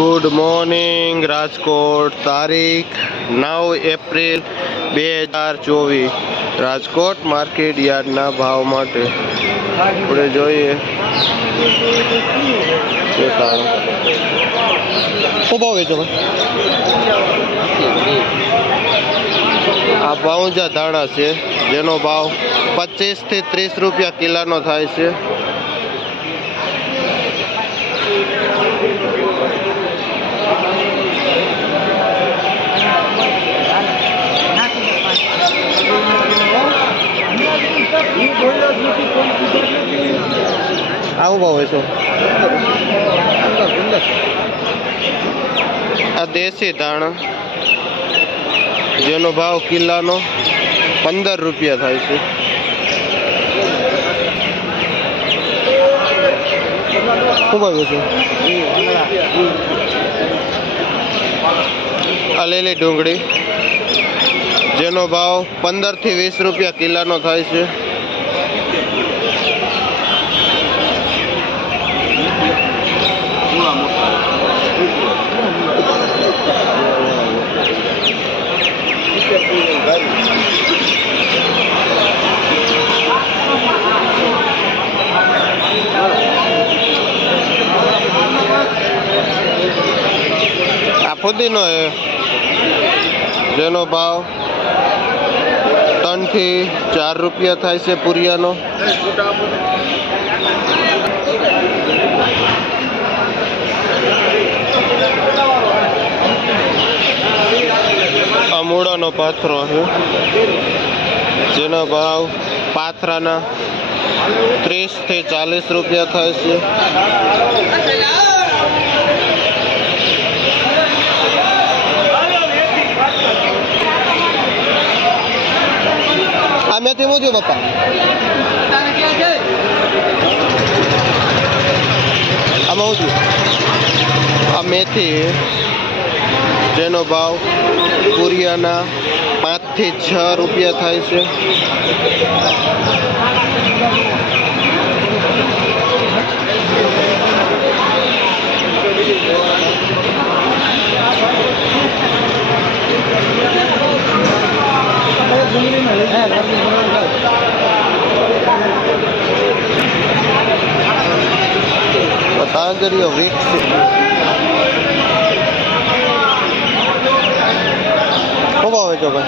Good morning Rajkot તારીખ નવ April બે હજાર ચોવીસ રાજકોટ માર્કેટ યાર્ડના ભાવ માટે. આપણે જોઈએ. શું ભાવ વેચો આ બાઉંજા ધાણા છે. જેનો ભાવ પચીસથી ત્રીસ રૂપિયા કિલોનો થાય છે આવું ભાવ છે આ દેશી ધાણા જેનો ભાવ કિલ્લાનો પંદર રૂપિયા થાય છે. શું ભાવ છે? આ લીલી ડુંગળી જેનો ભાવ પંદરથી વીસ રૂપિયા કિલ્લાનો થાય છે આ ફુદીનો છે જેનો ભાવ ત્રણથી ચાર રૂપિયા થાય છે પુરિયાનો. મૂળાનો પાથરો છે, જેનો ભાવ પાથરાના ત્રીસથી ચાલીસ રૂપિયા થાય છે. આ મેથી મૂક્યું પપ્પા આમાં ઊંધું આ મેથી જેનો ભાવ પુરિયાના પાંચથી છ રૂપિયા થાય છે તાંજરીઓ વીક છે શું ભાવ વેચો ભાઈ?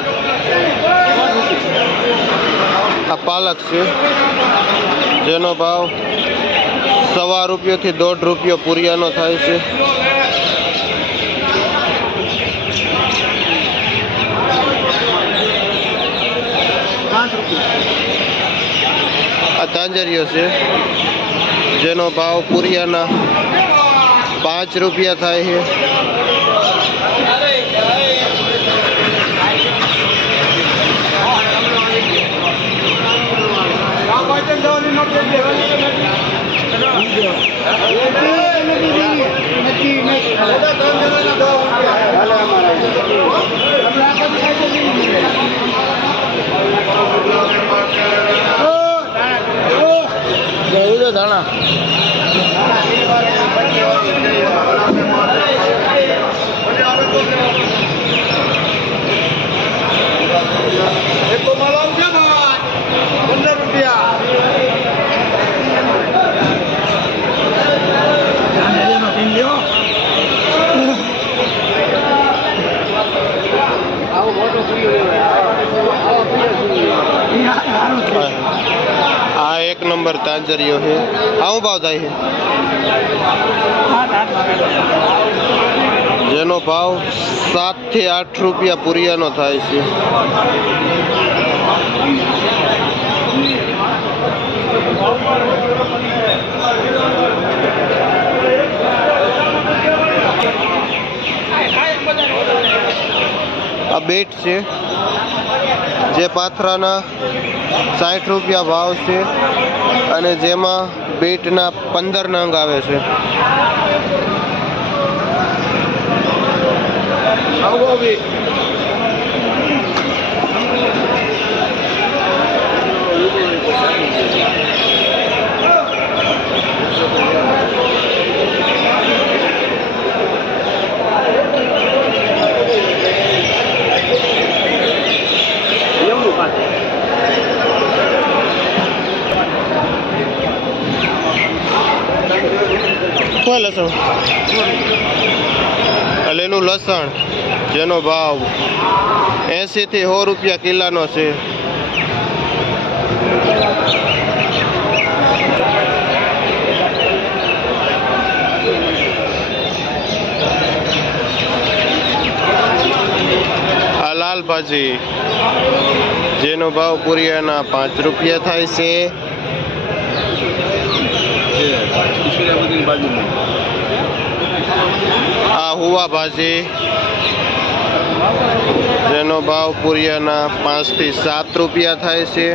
આ પાલક છે. જેનો ભાવ સવા રૂપિયોથી દોઢ રૂપિયો પૂરિયાનો થાય છે. આ તાંજરીઓ છે. જેનો ભાવ પૂરિયાના પાંચ રૂપિયા થાય છે. Huh. નંબર તાંજરીઓ છે આવું ભાવ થાય છે જેનો ભાવ સાતથી આઠ રૂપિયા પુરિયાનો થાય છે આ બેટ છે જે પાથરાના સાઠ રૂપિયા ભાવ છે અને જેમાં બીટના પંદર નંગ આવે છે. આવો બી લસણ લીલું લસણ, જેનો ભાવ એંશી થી સો રૂપિયા કિલ્લાનો છે. આ લાલ ભાજી, જેનો ભાવ પુરિયાના પાંચ રૂપિયા થાય છે. આ હુવા ભાજી, જેનો ભાવ પૂરિયાના પાંચથી સાત રૂપિયા થાય છે.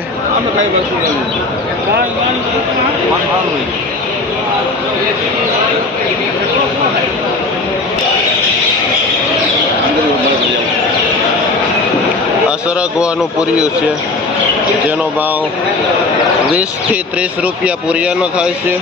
અસરગવાનું સરગવાનું પૂર્યું છે, જેનો ભાવ વીસથી ત્રીસ રૂપિયા પૂરિયાનો થાય છે.